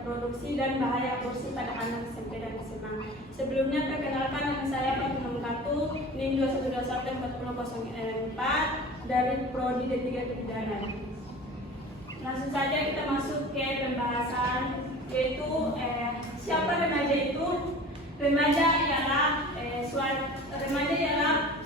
reproduksi dan bahaya aborsi pada anak SMP dan SMA. Sebelumnya perkenalkan, nama saya Fatimah Mengkatu, NIM 21214004 dari Prodi D3 Kebidanan. Langsung saja kita masuk ke pembahasan, yaitu siapa remaja itu? Remaja ialah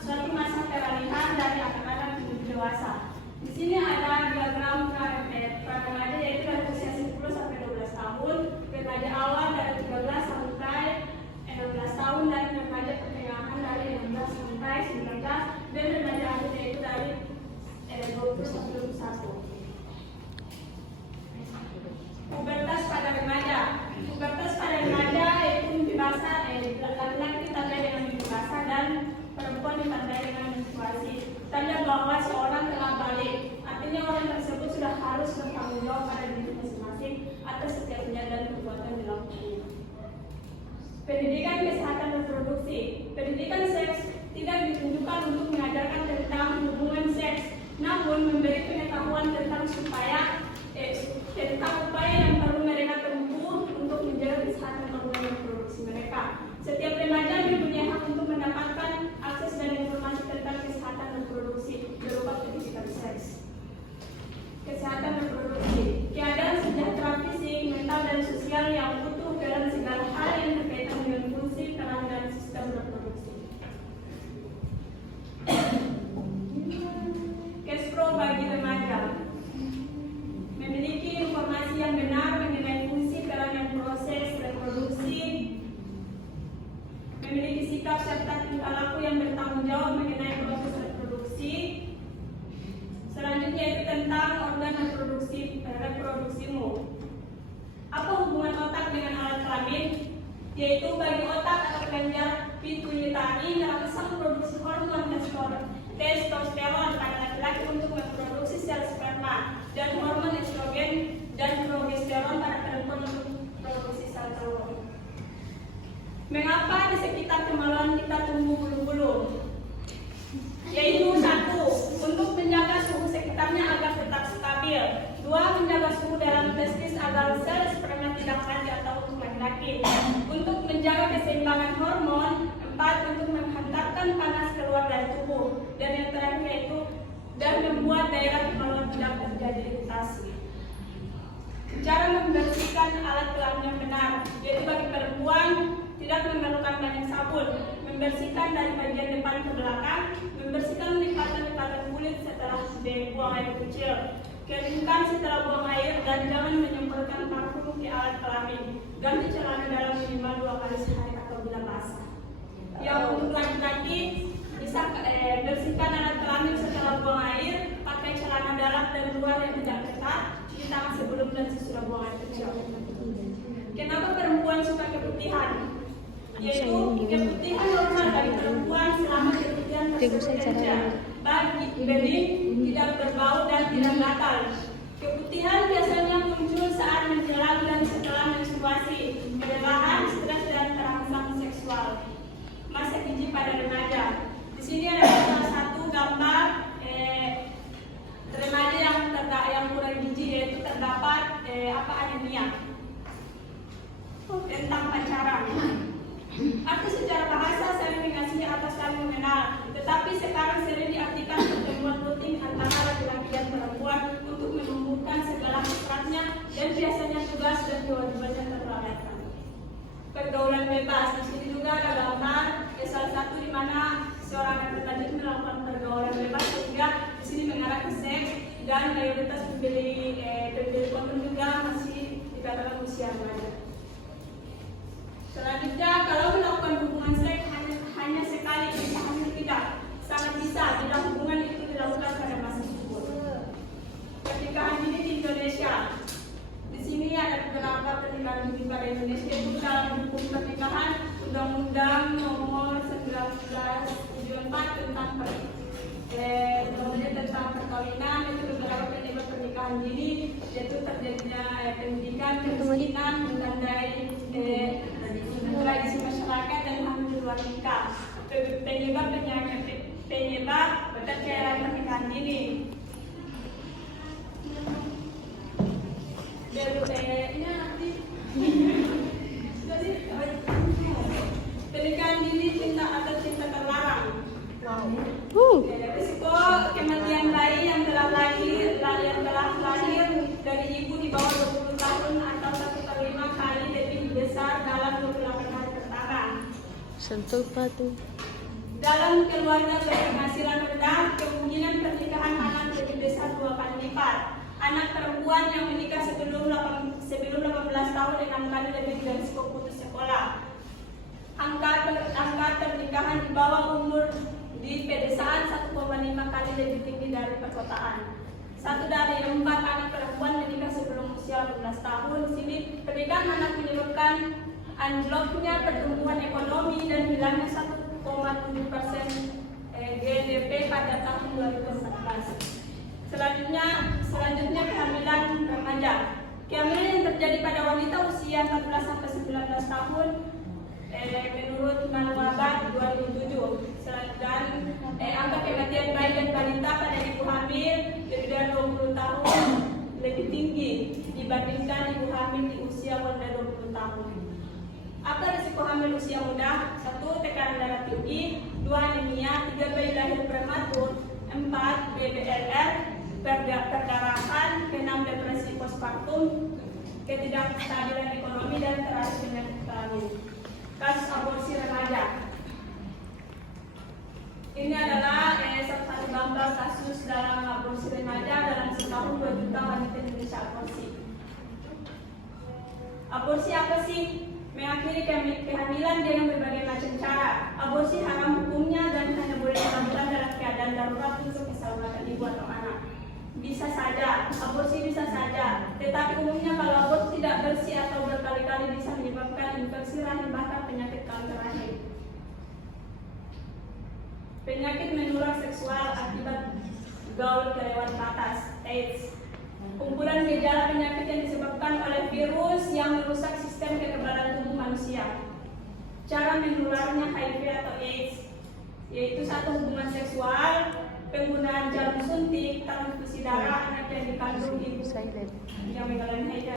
suatu masa peralihan dari anak-anak menuju dewasa. Di sini ada diagram pra-remaja, yaitu dari usia 10 sampai 12 tahun, remaja awal dari 13 sampai 16 tahun, dan remaja pertengahan dari 16 sampai 19, dan remaja akhir yaitu dari 20 sampai 21. Pubertas pada remaja. Pubertas pada remaja yaitu mimpi basah, laki-laki ditandai dengan mimpi basah dan perempuan ditandai dengan menstruasi. Tanda bahwa seorang telah balik, artinya orang tersebut sudah harus bertanggung jawab pada diri masing-masing atas setiap niat dan perbuatan dilakukannya. Pendidikan kesehatan reproduksi. Pendidikan seks tidak ditunjukkan untuk mengajarkan tentang hubungan seks, namun memberi pengetahuan tentang upaya yang perlu mereka tempuh untuk menjaga kesehatan organ reproduksi mereka. Setiap remaja mempunyai hak untuk mendapatkan akses dan informasi tentang kesehatan reproduksi berupa pendidikan seks. Kesehatan reproduksi, keadaan sejahtera fisik, mental, dan sosial yang utuh dalam segala hal yang berkaitan dengan fungsi, peran, dan sistem reproduksi. Cash flow bagi remaja. Memiliki informasi yang benar mengenai fungsi, peran, dan proses reproduksi. Memiliki sikap serta tingkah laku yang bertanggung jawab mengenai proses reproduksi. Selanjutnya itu tentang organ reproduksimu. Apa hubungan otak dengan alat kelamin? Yaitu bagi otak atau kelenjar pituitari merangsang produksi hormon testosteron pada laki-laki untuk memproduksi sel sperma, dan hormon estrogen dan progesteron pada perempuan untuk produksi sel telur. Mengapa di sekitar kemaluan kita tumbuh bulu-bulu? Yaitu 1. Untuk menjaga suhu sekitarnya agar tetap stabil. 2. Menjaga suhu dalam testis agar sel sperma tidak mati atau untuk laki-laki. Untuk menjaga keseimbangan hormon. 4. Untuk menghantarkan panas keluar dari tubuh. Dan yang terakhir yaitu dan membuat daerah kemaluan tidak terjadi iritasi. Cara membersihkan alat kelamin yang benar, yaitu bagi perempuan tidak memerlukan banyak sabun. Membersihkan dari bagian depan ke belakang, membersihkan lipatan-lipatan kulit setelah buang air kecil, keringkan setelah buang air, dan jangan menyemprotkan parfum ke alat kelamin. Ganti celana dalam minimal 2 kali sehari apabila basah. Yang untuk laki-laki bisa bersihkan alat kelamin setelah buang air, pakai celana dalam dan luar yang tidak ketat, cuci tangan sebelum dan sesudah buang air kecil. Kenapa perempuan suka keputihan? Yaitu keputihan normal bagi perempuan selama keputihan tersebut bagi bening, tidak berbau dan tidak gatal. Keputihan biasanya muncul saat menjelang dan setelah menstruasi, kelelahan, stres, dan terangsang seksual. Masa gizi pada remaja. Di sini ada salah satu gambar remaja yang kurang gizi, yaitu terdapat anemia. Tentang pacaran. Arti secara bahasa saling mengasihi atau saling mengenal, tetapi sekarang sering diartikan pertemuan rutin antara laki-laki dan perempuan untuk menumbuhkan segala hasratnya dan biasanya tugas dan kewajibannya terlalaikan. Pergaulan bebas. Di sini juga ada gambar salah satu di mana seorang remaja melakukan pergaulan bebas, sehingga di sini mengarah ke seks, dan mayoritas pembeli konten juga masih dikatakan usia remaja. Selanjutnya, kalau melakukan hubungan seks hanya sekali, bisa hampir tidak, sangat bisa bila hubungan itu dilakukan pada masa subur. Pernikahan dini di Indonesia. Di sini ada beberapa pernikahan dini pada Indonesia, itu dalam hukum pernikahan Undang-Undang Nomor 1974 tentang perkawinan, itu beberapa penyebab pernikahan dini, yaitu terjadinya pendidikan, kemiskinan, menandai tradisi masyarakat, dan hamil di luar nikah. Penyebab perceraian pernikahan dini. Ini nanti Sentuh pa tuh. Dalam keluarga berpenghasilan rendah, kemungkinan pernikahan anak lebih besar 2 kali lipat. Anak perempuan yang menikah sebelum 18 tahun 6 kali lebih berisiko putus sekolah. Angka pernikahan di bawah umur di pedesaan 1,5 kali lebih tinggi dari perkotaan. 1 dari 4 anak perempuan menikah sebelum usia 18 tahun. Pernikahan anak menyebabkan anjloknya pertumbuhan ekonomi dan hilangnya 1,7% GDP pada tahun 2014. Selanjutnya kehamilan remaja. Kehamilan yang terjadi pada wanita usia 14 sampai 19 tahun menurut Manwabad 2007. Dan angka kematian bayi dan balita pada ibu hamil lebih dari 20 tahun lebih tinggi dibandingkan ibu hamil di usia rendah 20 tahun. Apa risiko hamil usia muda? 1. Tekanan darah tinggi, 2. Anemia, 3. Bayi lahir prematur, 4. BBLR, perdarahan, 6. Depresi postpartum, ketidakstabilan ekonomi, dan terakhir penyakit kelamin. Kasus aborsi remaja. Ini adalah satu gambar kasus dalam aborsi remaja. Dalam setahun 2 juta wanita Indonesia aborsi. Aborsi apa sih? Mengakhiri kehamilan dengan berbagai macam cara. Aborsi haram hukumnya dan hanya boleh dilakukan dalam keadaan darurat untuk keselamatan ibu atau anak. Bisa saja, aborsi bisa saja, tetapi umumnya kalau aborsi tidak bersih atau berkali-kali bisa menyebabkan infeksi rahim bahkan penyakit kanker rahim. Penyakit menular seksual akibat gaul kelewat batas, AIDS. Kumpulan gejala penyakit yang disebabkan oleh virus yang merusak sistem kekebalan tubuh manusia. Cara menularnya HIV atau AIDS yaitu 1. Hubungan seksual, penggunaan jarum suntik, transfusi darah anak yang dikandung ibu yang mengalami HIV.